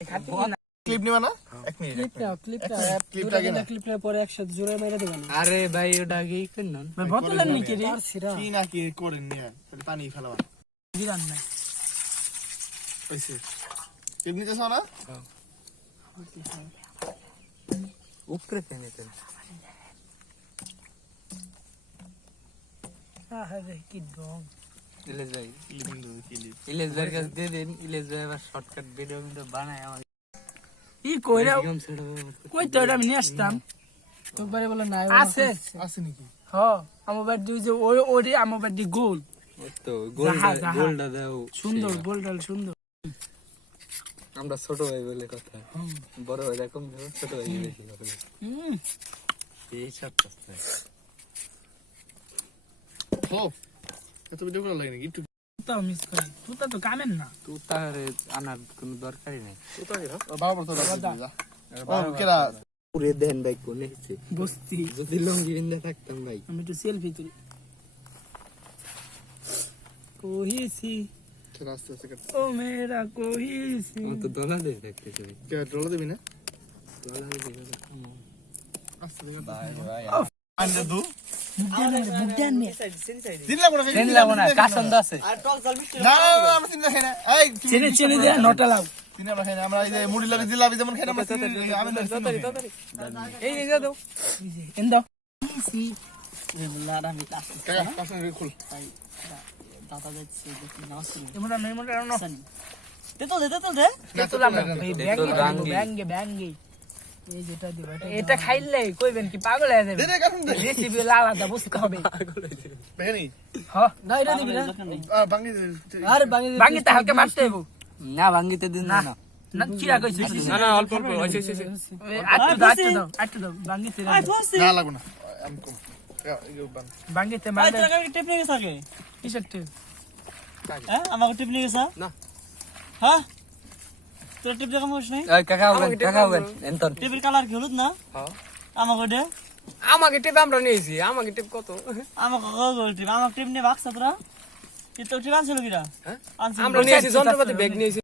Clip নিবা না? এক মিনিট ক্লিপ লাগে না ক্লিপ পরে একসাথে জোরে মেরে দেবেন। আরে ভাই ওটা আগেই করেন না ভাই বোতলের নাকি রে কি না কি করেন নিয়ে তাহলে পানি ফেলাবা বিরান না হইছে ক্লিপ নিতেছ না উপরে পেনিতেন আরে কি ডং ইলেশ ভাই ক্লিপ ইলেশ ভাইয়ের কাছে দিয়ে দিন ইলেশ ভাই আবার শর্টকাট ভিডিও কিন্তু বানায় আমার ই কইরা একদম ছেড়ে দেবে কই তো এটা আমি নিয়ে আসতাম তোবারে বলে নাই আছে আছে নাকি হ্যাঁ আমার বাড়ি যে ওই ওরে আমার বাড়ি গোল তো গোলটা দাও সুন্দর গোলডাল সুন্দর আমরা ছোট ভাই বলে কথা বড় ভাই এরকম ছোট ভাই বেশি কথা এই সব কথা ও এত ভিডিও করা লাগে নাকি একটু তো মিস করি তুই তো কামেন না তুই তার আনার কোনো দরকারই নাই তো তাই না বাবা তো দাদা ও কেরা পুরে দেন ভাই কোনে হচ্ছে বস্তি যদি লঙ্গি বিন্দা থাকতাম ভাই আমি একটু সেলফি তুলি কোহিসি কেরা আস্তে আস্তে কেটে ও মেরা কোহিসি ও তো দোলা দিয়ে দেখতেছে ভাই কে ডলা দিবি না দোলা দিয়ে আস্তে দিকে ভাই ভাই আন্ডা দু বুগদান নে দিন লাগো না দেন লাগো না কাসন্দ আছে না আমরা চিন্তা খাই না এই চেনে চেনে দে নটা লাও চিনি আমরা খাই না আমরা এই যে মুড়ি লাগি জিলাপি যেমন খাই না আমরা আমি এই যে দাও এন্দ সি রেগুলার আমি ক্লাস কাকা পাশে খুল দাদা যাচ্ছে দেখি নাচ এমন না দে তো দে এই ব্যাঙ্গে ব্যাঙ্গে এই যেটা দিবা এটা খাইলে কইবেন কি পাগল হয়ে যাবে দে রে কাকুন দে রেসিপি লালাটা বুঝতে হবে বেনি হ্যাঁ না এটা দিবি না বাঙ্গি আরে বাঙি ভাঙিতে হালকা মারতে হইব না ভাঙ্গিতে দিন না না কিরা কইছিস না অল্প অল্প হইছে আটটু দাও ভাঙিতে আই ফোনছি না লাগো না আমি কম ভাঙিতে আই মারলে তোরা টিপ নিয়ে গেছ আগে টি-শার্ট হ্যাঁ আমাকে টিপ নিয়ে গেছ না হ্যাঁ তোর টিপ দেখা মোস নাই এই কাকা হবে এন্তন টিপের কালার কি হলুদ না হ্যাঁ আমাকে দে আমাকে টিপ আমরা নিয়েছি আমাকে টিপ কত আমাকে গোল টিপ আমাকে টিপ নিয়ে বাক্সা তোরা কি তো টিপ আনছিল কিরা হ্যাঁ? আনছিল আমরা নিয়েছি যন্ত্রপাতি ব্যাগ নিয়েছি